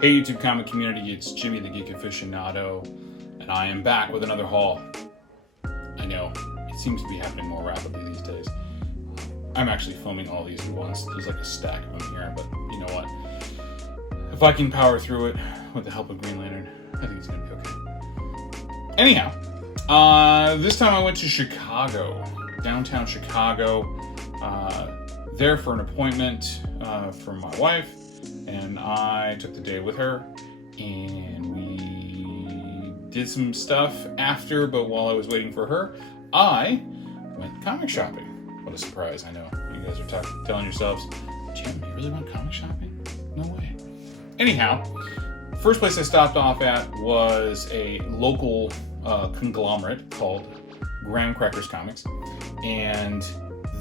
Hey YouTube comic community, it's Jimmy the Geek Aficionado, and I am back with another haul. I know, it seems to be happening more rapidly these days. I'm actually filming all these at once. There's like a stack of them here, but you know what? If I can power through it with the help of Green Lantern, I think it's gonna be okay. Anyhow, this time I went to Chicago, downtown Chicago, there for an appointment for my wife. And I took the day with her, and we did some stuff after, but while I was waiting for her, I went comic shopping. What a surprise, I know. You guys are telling yourselves, Jim, you really went comic shopping? No way. Anyhow, first place I stopped off at was a local conglomerate called Graham Crackers Comics, and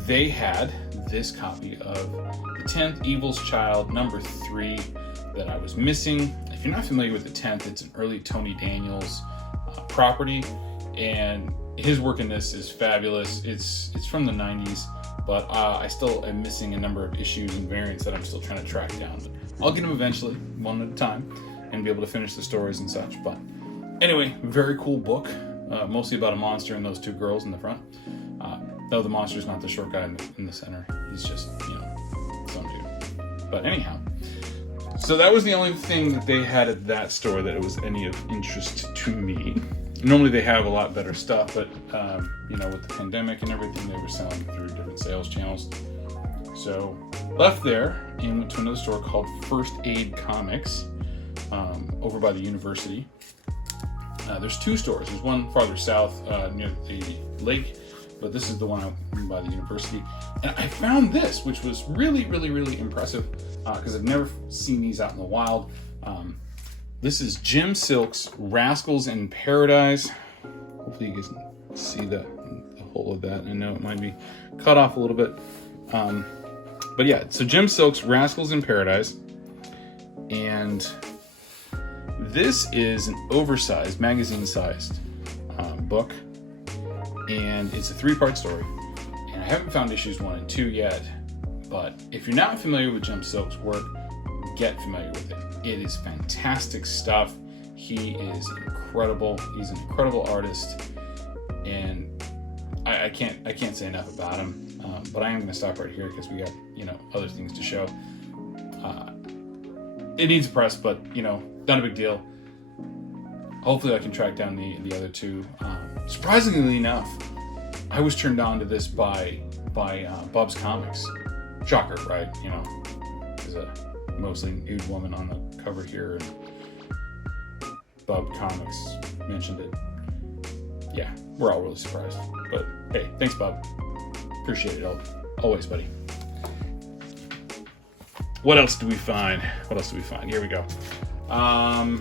they had this copy of The 10th Evil's Child number 3 that I was missing. If you're not familiar with The 10th, it's an early Tony Daniels property, and his work in this is fabulous. It's from the 90s, but I still am missing a number of issues and variants that I'm still trying to track down. But I'll get them eventually, one at a time, and be able to finish the stories and such. But anyway, very cool book, mostly about a monster and those two girls in the front. Though the monster's not the short guy in the center. He's just, some dude. But anyhow, so that was the only thing that they had at that store that was any of interest to me. Normally they have a lot better stuff, but, with the pandemic and everything, they were selling through different sales channels. So left there and went to another store called First Aid Comics over by the university. There's two stores. There's one farther south near the lake, but this is the one out by the university. And I found this, which was really, really, really impressive because I've never seen these out in the wild. This is Jim Silk's Rascals in Paradise. Hopefully you guys can see the whole of that. I know it might be cut off a little bit. But yeah, so Jim Silk's Rascals in Paradise. And this is an oversized, magazine-sized book. And it's a 3-part story. And I haven't found issues 1 and 2 yet, but if you're not familiar with Jim Silk's work, get familiar with it. It is fantastic stuff. He is incredible. He's an incredible artist, and I can't say enough about him. But I am going to stop right here because we got other things to show. It needs press, but not a big deal. Hopefully I can track down the other two. Surprisingly enough, I was turned on to this by Bub's Comics. Shocker, right? There's a mostly nude woman on the cover here, and Bub Comics mentioned it. Yeah, we're all really surprised. But hey, thanks, Bub. Appreciate it always, buddy. What else do we find? Here we go. I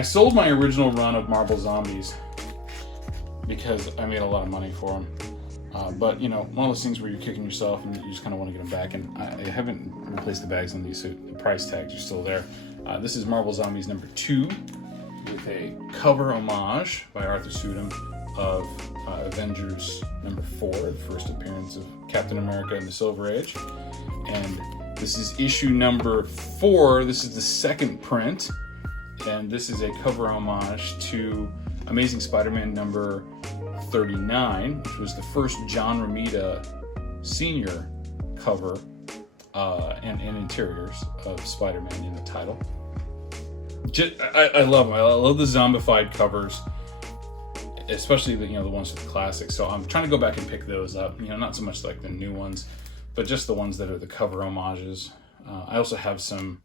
sold my original run of Marvel Zombies because I made a lot of money for them. But one of those things where you're kicking yourself and you just kind of want to get them back. And I haven't replaced the bags on these, so the price tags are still there. This is Marvel Zombies number 2 with a cover homage by Arthur Sudum of Avengers number 4, the first appearance of Captain America in the Silver Age. And this is issue number 4. This is the second print. And this is a cover homage to Amazing Spider-Man number 39, which was the first John Romita Sr. cover and interiors of Spider-Man in the title. I love them. I love the zombified covers, especially the ones with the classics. So I'm trying to go back and pick those up. Not so much like the new ones, but just the ones that are the cover homages. I also have some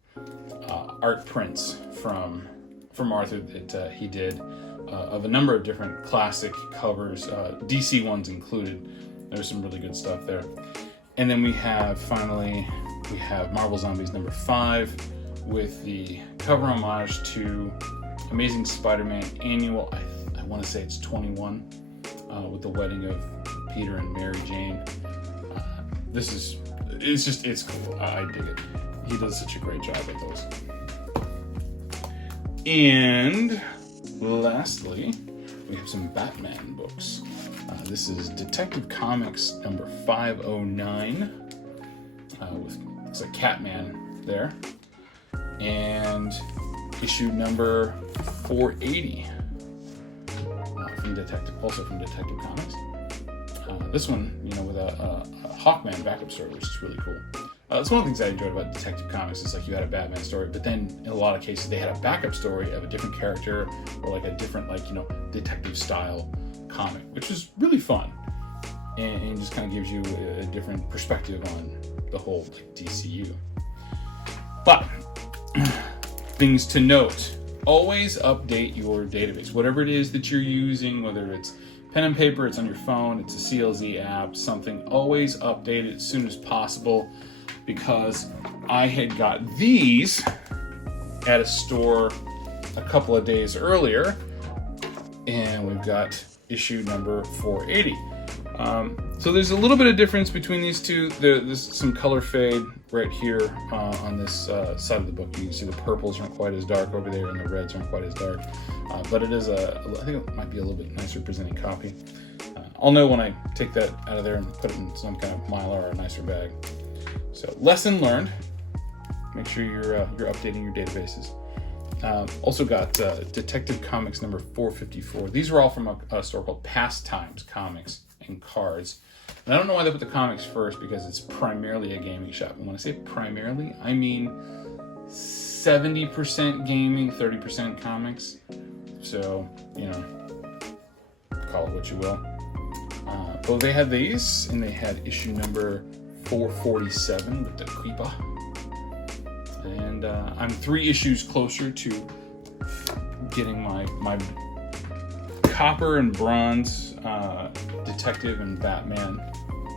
art prints from Arthur that he did of a number of different classic covers, DC ones included. There's some really good stuff there. And then we have Marvel Zombies number 5 with the cover homage to Amazing Spider-Man Annual, I want to say it's 21, with the wedding of Peter and Mary Jane. It's cool. I dig it. He does such a great job with those. And lastly, we have some Batman books. This is Detective Comics number 509 with it's a Catman there. and issue number 480 from Detective Comics. This one, with a Hawkman backup story, which is really cool. That's one of the things I enjoyed about Detective Comics is like you had a Batman story, but then in a lot of cases they had a backup story of a different character or like a different detective style comic, which is really fun and just kind of gives you a different perspective on the whole DCU. But things to note: always update your database, whatever it is that you're using, whether it's pen and paper, it's on your phone, it's a CLZ app, something. Always update it as soon as possible, because I had got these at a store a couple of days earlier, and we've got issue number 480. So there's a little bit of difference between these two. There's some color fade right here on this side of the book. You can see the purples aren't quite as dark over there, and the reds aren't quite as dark. But it is I think it might be a little bit nicer presenting copy. I'll know when I take that out of there and put it in some kind of Mylar or a nicer bag. So lesson learned. Make sure you're updating your databases. Also got Detective Comics number 454. These are all from a store called Pastimes Comics and Cards. And I don't know why they put the comics first, because it's primarily a gaming shop. And when I say primarily, I mean 70% gaming, 30% comics. So, call it what you will. But they had these, and they had issue number 447 with the Creeper. And I'm 3 issues closer to getting my copper and bronze Detective and Batman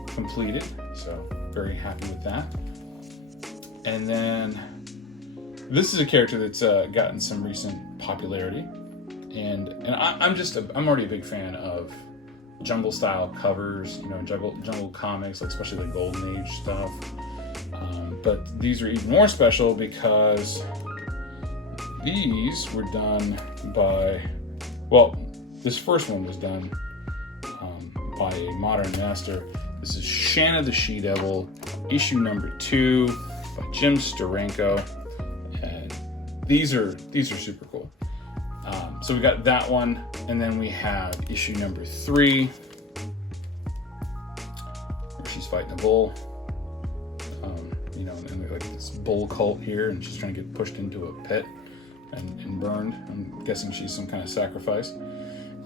completed. So very happy with that. And then this is a character that's gotten some recent popularity. And I'm already a big fan of jungle style covers, jungle comics, like especially the Golden Age stuff. But these are even more special because these were done by, this first one was done by a modern master. This is Shanna the She-Devil, issue number 2 by Jim Steranko. And these are super cool. So we got that one, and then we have issue number 3, where she's fighting a bull. And like this bull cult here, and she's trying to get pushed into a pit and burned. I'm guessing she's some kind of sacrifice.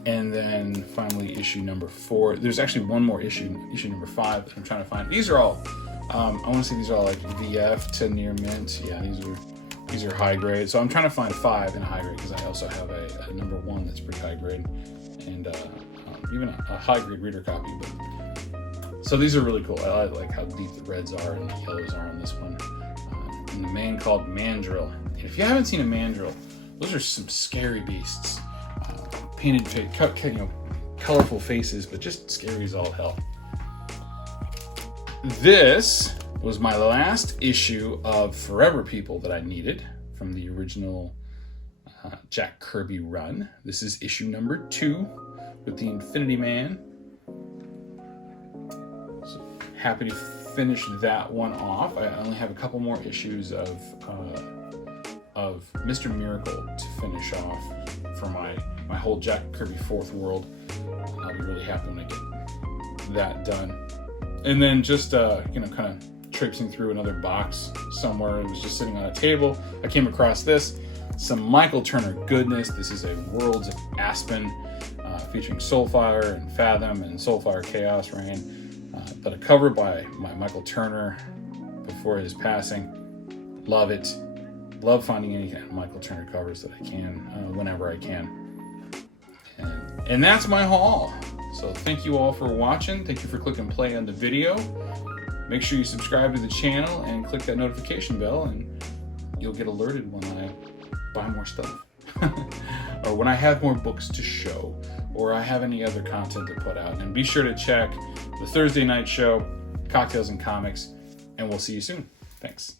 And then finally issue number 4. There's actually one more issue number 5 that I'm trying to find. These are all, I want to say these are all like VF to near mint. Yeah, these are high grade. So I'm trying to find 5 in high grade, because I also have a number 1 that's pretty high grade, and even a high grade reader copy. But so these are really cool. I like how deep the reds are and the yellows are on this one. And the man called Mandrill. And if you haven't seen a Mandrill, those are some scary beasts. Painted, colorful faces, but just scary as all hell. This was my last issue of Forever People that I needed from the original Jack Kirby run. This is issue number 2 with the Infinity Man. So happy to finish that one off. I only have a couple more issues of Mr. Miracle to finish off for my whole Jack Kirby 4th World. I'll be really happy when I get that done. And then just kind of traipsing through another box somewhere. It was just sitting on a table. I came across this, some Michael Turner goodness. This is a Worlds of Aspen, featuring Soulfire and Fathom and Soulfire Chaos Reign. But a cover by Michael Turner before his passing. Love it. Love finding any kind of Michael Turner covers that I can, whenever I can. And that's my haul. So thank you all for watching. Thank you for clicking play on the video. Make sure you subscribe to the channel and click that notification bell, and you'll get alerted when I buy more stuff. Or when I have more books to show, or I have any other content to put out. And be sure to check the Thursday night show, Cocktails and Comics, and we'll see you soon. Thanks.